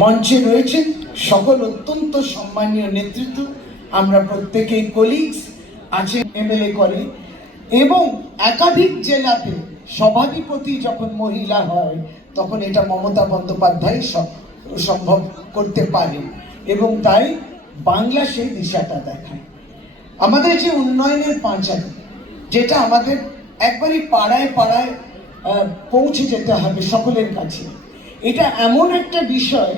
মঞ্চে রয়েছেন সকল অত্যন্ত সম্মানীয় নেতৃত্ব, আমরা প্রত্যেকেই কলিগস আছেন, এমএলএ করে এবং একাধিক জেলাতে সভাধিপতি যখন মহিলা হয় তখন এটা মমতা বন্দ্যোপাধ্যায় সম্ভব করতে পারে এবং তাই বাংলা সেই দিশাটা দেখায়। আমাদের যে উন্নয়নের পাঁচালী, যেটা আমাদের একবারই পাড়ায় পাড়ায় পৌঁছে যেতে হবে সকলের কাছে, এটা এমন একটা বিষয়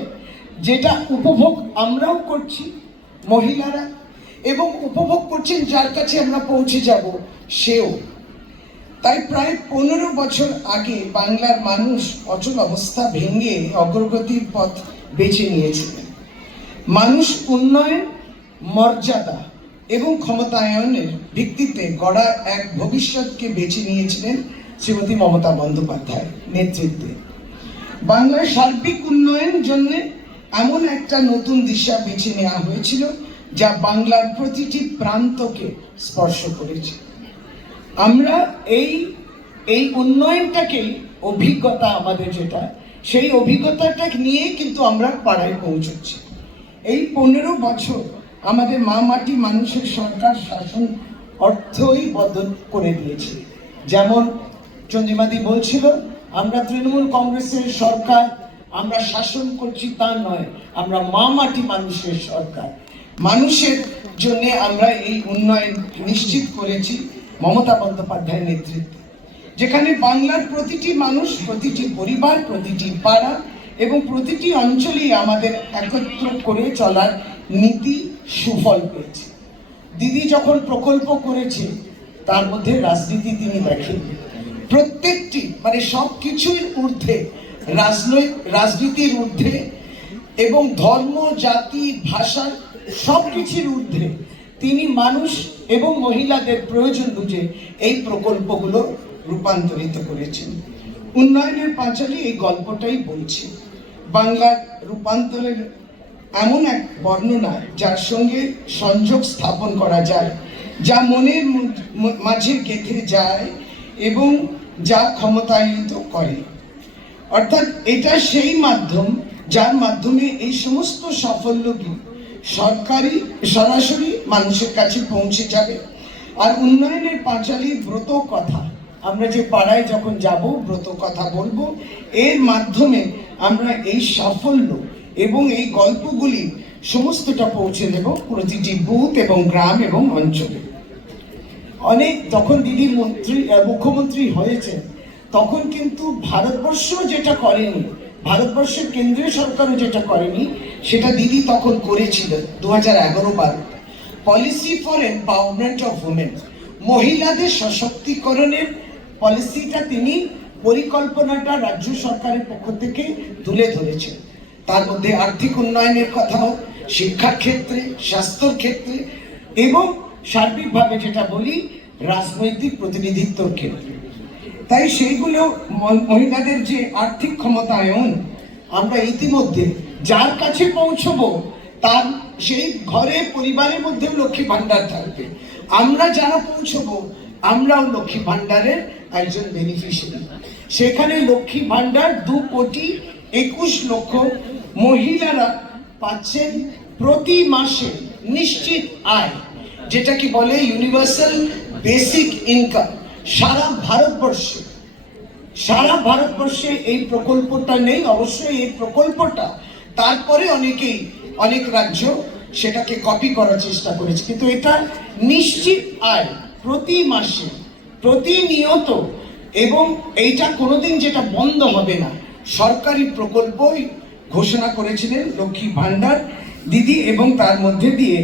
যেটা উপভোগ আমরাও করছি মহিলারা, এবং উপভোগ করছেন যার কাছে আমরা পৌঁছে যাব সেও। তাই প্রায় 15 বছর আগে বাংলার মানুষ অচল অবস্থা ভেঙে অগ্রগতির পথ বেছে নিয়েছিলেন। মানুষ উন্নয়ন, মর্যাদা এবং ক্ষমতায়নের ভিত্তিতে গড়া এক ভবিষ্যৎকে বেছে নিয়েছিলেন শ্রীমতী মমতা বন্দ্যোপাধ্যায়ের নেতৃত্বে। বাংলার সার্বিক উন্নয়নের জন্য এমন একটা নতুন দিশা বেছে নেওয়া হয়েছিল যা বাংলার প্রতিটি প্রান্তকে স্পর্শ করেছে। আমরা এই উন্নয়নটাকেই অভিজ্ঞতা আমাদের যেটা, সেই অভিজ্ঞতাটা নিয়ে কিন্তু আমরা পাড়ায় পৌঁছচ্ছি। এই 15 বছর আমাদের মা মাটি মানুষের সরকার শাসন অর্থই বদল করে দিয়েছে। যেমন চন্দ্রিমাদি বলছিল, আমরা তৃণমূল কংগ্রেসের সরকার, আমরা শাসন করছি তা নয়, আমরা মা মাটি মানুষের সরকার। মানুষের জন্য আমরা এই উন্নয়ন নিশ্চিত করেছি মমতা বন্দ্যোপাধ্যায়ের নেতৃত্বে, যেখানে বাংলার প্রতিটি মানুষ, প্রতিটি পরিবার, প্রতিটি পাড়া এবং প্রতিটি অঞ্চলেই আমাদের একত্র করে চলার নীতি সুফল পেয়েছে। দিদি যখন প্রকল্প করেছে তার মধ্যে রাজনীতি তিনি দেখেন, প্রত্যেকটি মানে সব কিছুর ঊর্ধ্বে, রাজনীতির ঊর্ধ্বে এবং ধর্ম, জাতি, ভাষার সব কিছুর ঊর্ধ্বে তিনি মানুষ এবং মহিলাদের প্রয়োজন বুঝে এই প্রকল্পগুলো রূপান্তরিত করেছেন। উন্নয়নের পাঁচালী এই গল্পটাই বলছে। বাংলার রূপান্তরের এমন এক বর্ণনা যার সঙ্গে সংযোগ স্থাপন করা যায়, যা মনের মাঝে গেঁথে যায় এবং যা ক্ষমতায়িত করে। অর্থাৎ এটা সেই মাধ্যম যার মাধ্যমে এই সমস্ত সাফল্যকে সরাসরি মানুষের কাছে পৌঁছে যাবে। আর উন্নয়নের পাঁচালী ব্রত কথা, আমরা যে পাড়ায় যখন যাব ব্রত কথা বলবো, এর মাধ্যমে আমরা এই সাফল্য এবং এই গল্পগুলি সমস্তটা পৌঁছে দেব প্রতিটি বুথ এবং গ্রাম এবং অঞ্চলে। অনেক তখন দিদি মুখ্যমন্ত্রী হয়েছেন, তখন কিন্তু ভারতবর্ষ যেটা করেনি, ভারতবর্ষের কেন্দ্রীয় সরকারও যেটা করেনি, সেটা দিদি তখন করেছিল 2011-12 policy for empowerment of women, মহিলাদের সশক্তিকরণের পলিসিটা তিনি পরিকল্পনাটা রাজ্য সরকারের পক্ষ থেকে তুলে ধরেছেন। তার মধ্যে আর্থিক উন্নয়নের কথাও, শিক্ষার ক্ষেত্রে, স্বাস্থ্যর ক্ষেত্রে এবং সার্বিকভাবে যেটা বলি রাজনৈতিক প্রতিনিধিত্বর ক্ষেত্রে। তাই সেইগুলো মহিলাদের যে আর্থিক ক্ষমতায়ন, আমরা ইতিমধ্যে যার কাছে পৌঁছবো তার সেই ঘরে পরিবারের মধ্যেও লক্ষ্মী ভাণ্ডার থাকবে। আমরা যারা পৌঁছবো আমরাও লক্ষ্মী ভাণ্ডারের একজন বেনিফিশিয়ারি। সেখানে লক্ষ্মী ভাণ্ডার 2,21,00,000 মহিলারা পাচ্ছেন প্রতি মাসে নিশ্চিত আয়, যেটা কি বলে ইউনিভার্সাল বেসিক ইনকাম। সারা ভারতবর্ষে এই প্রকল্পটা নেই। অবশ্যই এই প্রকল্পটা তারপরে অনেক রাজ্য সেটাকে কপি করার চেষ্টা করেছে, কিন্তু এটা নিশ্চিত আয় প্রতি মাসে, প্রতিনিয়ত, এবং এইটা কোনোদিন যেটা বন্ধ হবে না। সরকারি প্রকল্পই ঘোষণা করেছিলেন লক্ষ্মী ভাণ্ডার দিদি, এবং তার মধ্যে দিয়ে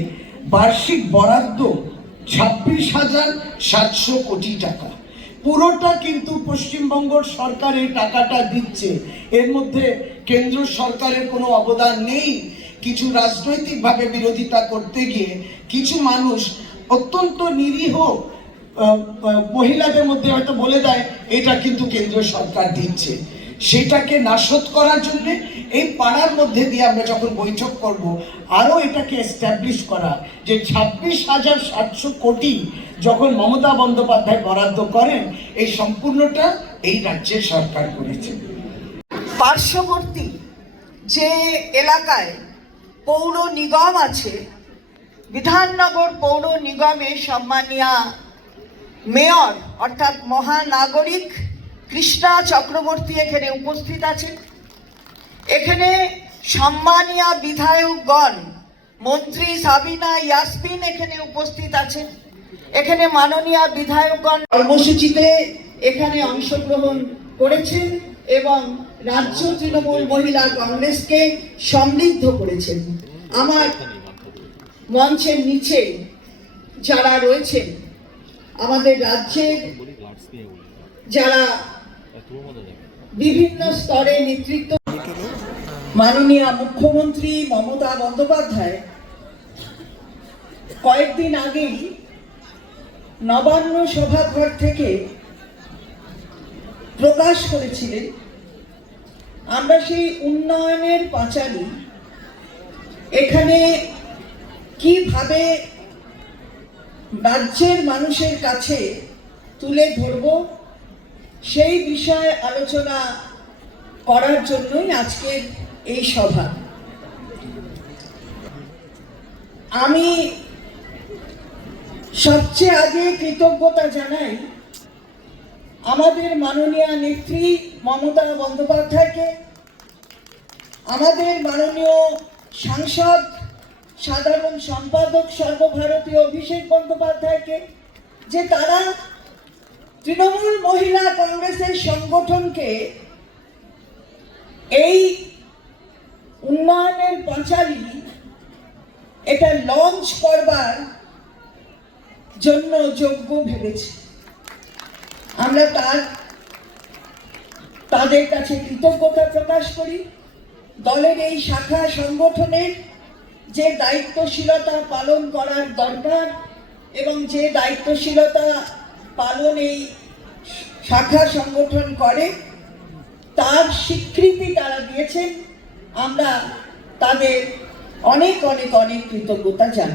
বার্ষিক বরাদ্দ 26,700 কোটি টাকা। পুরোটা কিন্তু পশ্চিমবঙ্গ সরকার এই টাকাটা দিচ্ছে, এর মধ্যে কেন্দ্র সরকারের কোনো অবদান নেই। কিছু রাজনৈতিকভাবে বিরোধিতা করতে গিয়ে কিছু মানুষ অত্যন্ত নিরীহ মহিলাদের মধ্যে হয়তো বলে দেয় এটা কিন্তু কেন্দ্র সরকার দিচ্ছে। সেটাকে নাশোধ করার জন্য এই পাড়ার মধ্যে দিয়ে আমরা যখন বৈঠক করব, আরও এটাকে এস্টাবলিশ করা যে 26,700 কোটি যখন মমতা বন্দ্যোপাধ্যায় বরাদ্দ করেন, এই সম্পূর্ণটা এই রাজ্যের সরকার করেছে। পার্শ্ববর্তী যে এলাকায় পৌর নিগম আছে, বিধাননগর পৌর নিগমে সম্মানীয়া মেয়র অর্থাৎ মহানাগরিক কৃষ্ণা চক্রবর্তী এখানে উপস্থিত আছেন। এখানে সম্মানীয় বিধায়কগণ, মন্ত্রী সাবিনা ইয়াসমিন এখানে উপস্থিত আছেন। এখানে মাননীয় বিধায়কগণ কর্মসূচিতে এখানে অংশগ্রহণ করেছেন এবং রাজ্য তৃণমূল মহিলা কংগ্রেসকে সমৃদ্ধ করেছেন। আমার মঞ্চের নিচে যারা রয়েছেন, আমাদের রাজ্যের যারা বিভিন্ন স্তরে নেতৃত্ব, মাননীয় মুখ্যমন্ত্রী মমতা বন্দ্যোপাধ্যায় কয়েকদিন আগেই নবান্ন সভাঘর থেকে প্রকাশ করেছিলেন আমরা সেই উন্নয়নের পাঁচালী এখানে কিভাবে রাজ্যের মানুষের কাছে তুলে ধরব, সেই বিষয়ে আলোচনা করার জন্যই আজকের এই সভা। আমি সবচেয়ে আগে কৃতজ্ঞতা জানাই আমাদের মাননীয় নেত্রী মমতা বন্দ্যোপাধ্যায়কে, আমাদের মাননীয় সাংসদ সাধারণ সম্পাদক সর্বভারতীয় অভিষেক বন্দ্যোপাধ্যায়কে, যে তারা তৃণমূল মহিলা কংগ্রেসের সংগঠনকে এই উন্নয়নের পাঁচালী এটা লঞ্চ করবার জন্য যোগ্য ভেবেছে। আমরা তাদের কাছে কৃতজ্ঞতা প্রকাশ করি। দলের এই শাখা সংগঠনের যে দায়িত্বশীলতা পালন করার দরকার এবং যে দায়িত্বশীলতা পালন এই শাখা সংগঠন করে তার স্বীকৃতি তারা দিয়েছেন। আমরা তাদের অনেক অনেক অনেক কৃতজ্ঞতা জানাই।